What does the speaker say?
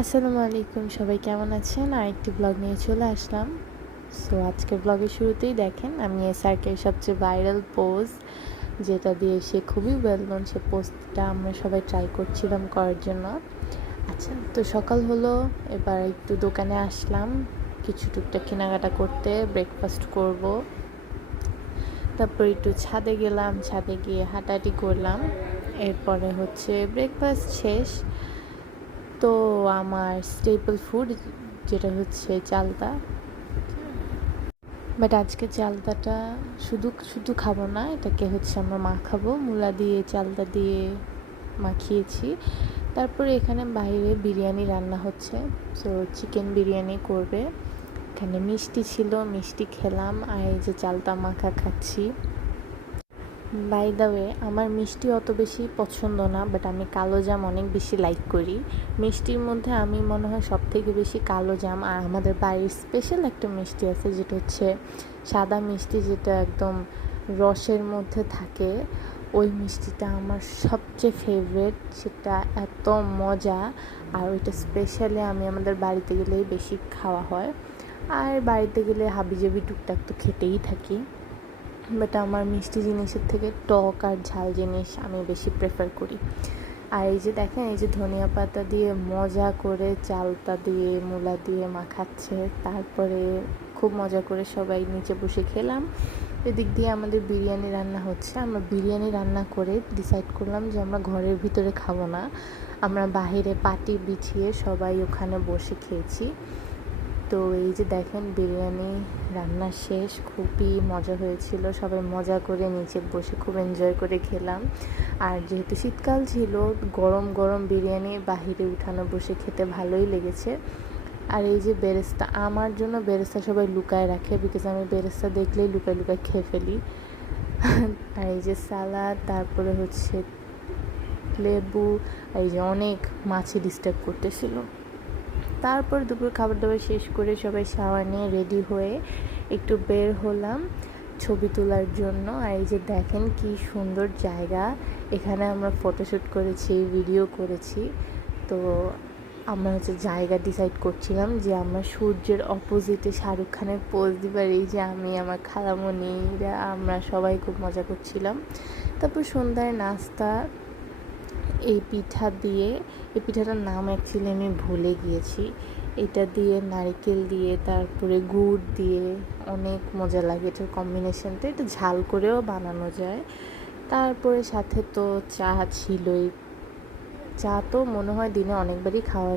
আসসালামু আলাইকুম, সবাই কেমন আছেন? আরেকটি ব্লগ নিয়ে চলে আসলাম। সো আজকের ব্লগের শুরুতেই দেখেন আমি এসআরকের সবচেয়ে ভাইরাল পোজ, যেটা দিয়ে সে খুবই ওয়েল নোন, সে পোস্টটা আমরা সবাই ট্রাই করছিলাম করার জন্য। আচ্ছা, তো সকাল হলো, এবার একটু দোকানে আসলাম কিছু টুকটাক কেনাকাটা করতে, ব্রেকফাস্ট করব। তারপর একটু ছাদে গেলাম, ছাদে গিয়ে হাঁটাহাঁটি করলাম। এরপরে হচ্ছে ব্রেকফাস্ট শেষ, তো আমার স্টেপল ফুড যেটা হচ্ছে চালতা। বাট আজকে চালতাটা শুধু শুধু খাবো না, এটাকে হচ্ছে আমরা মাখাবো, মূলা দিয়ে চালতা দিয়ে মাখিয়েছি। তারপরে এখানে বাইরে বিরিয়ানি রান্না হচ্ছে, সো চিকেন বিরিয়ানি করবে। এখানে মিষ্টি ছিল, মিষ্টি খেলাম, আর এই যে চালতা মাখা খাচ্ছি। বাই দ্য ওয়ে, আমার মিষ্টি অত বেশি পছন্দ না, বাট আমি কালো জাম অনেক বেশি লাইক করি। মিষ্টির মধ্যে আমি মনে হয় সব থেকে বেশি কালো জাম, আর আমাদের বাড়ির স্পেশাল একটা মিষ্টি আছে যেটা হচ্ছে সাদা মিষ্টি, যেটা একদম রসের মধ্যে থাকে। ওই মিষ্টিটা আমার সবচেয়ে ফেভারেট, সেটা এত মজা। আর ওইটা স্পেশালি আমি আমাদের বাড়িতে গেলেই বেশি খাওয়া হয়, আর বাড়িতে গেলে হাবিজাবি টুকটাক তো খেতেই থাকি। বাট আমার মিষ্টি জিনিসের থেকে টক আর ঝাল জিনিস আমি বেশি প্রেফার করি। আর এই যে দেখেন, এই যে ধনিয়া পাতা দিয়ে মজা করে চালতা দিয়ে মূলা দিয়ে মাখাচ্ছে, তারপরে খুব মজা করে সবাই নিচে বসে খেলাম। এদিক দিয়ে আমাদের বিরিয়ানি রান্না হচ্ছে। আমরা বিরিয়ানি রান্না করে ডিসাইড করলাম যে আমরা ঘরের ভিতরে খাবো না, আমরা বাহিরে পাটি বিছিয়ে সবাই ওখানে বসে খেয়েছি। তো এই যে দেখেন, বিরিয়ানি রান্না শেষ, খুবই মজা হয়েছিল, সবাই মজা করে নিচে বসে খুব এনজয় করে খেলাম। আর যেহেতু শীতকাল ছিল, গরম গরম বিরিয়ানি বাহিরে উঠানো বসে খেতে ভালোই লেগেছে। আর এই যে বেরেস্তা, আমার জন্য বেরেস্তা সবাই লুকায় রাখে, বিকজ আমি বেরেস্তা দেখলেই লুকায় লুকায় খেয়ে ফেলি। আর এই যে সালাদ, তারপরে হচ্ছে লেবু, এই যে অনেক মাছি ডিস্টার্ব করতেছিল। তারপর দুপুর খাবার দাবার শেষ করে সবাই শাওয়ার নিয়ে রেডি হয়ে একটু বের হলাম ছবি তোলার জন্য। আর এই যে দেখেন কি সুন্দর জায়গা, এখানে আমরা ফটোশ্যুট করেছি, ভিডিও করেছি। তো আমরা হচ্ছে জায়গা ডিসাইড করছিলাম যে আমরা সূর্যের অপোজিটে শাহরুখ খানের পোজ দিবার, এই যে আমি, আমার খালামণিরা, আমরা সবাই খুব মজা করছিলাম। তারপর সন্ধ্যায় নাস্তা, এই পিঠা দিয়ে, এই পিঠাটার নাম অ্যাকচুয়ালি আমি ভুলে গিয়েছি, এটা দিয়ে নারকেল দিয়ে তারপরে গুড় দিয়ে অনেক মজা লাগে এটার কম্বিনেশনটা, এটা ঝাল করেও বানানো যায়। তারপরে সাথে তো চা ছিলই, চা তো মনে হয় দিনে অনেকবারই খাওয়া যায়।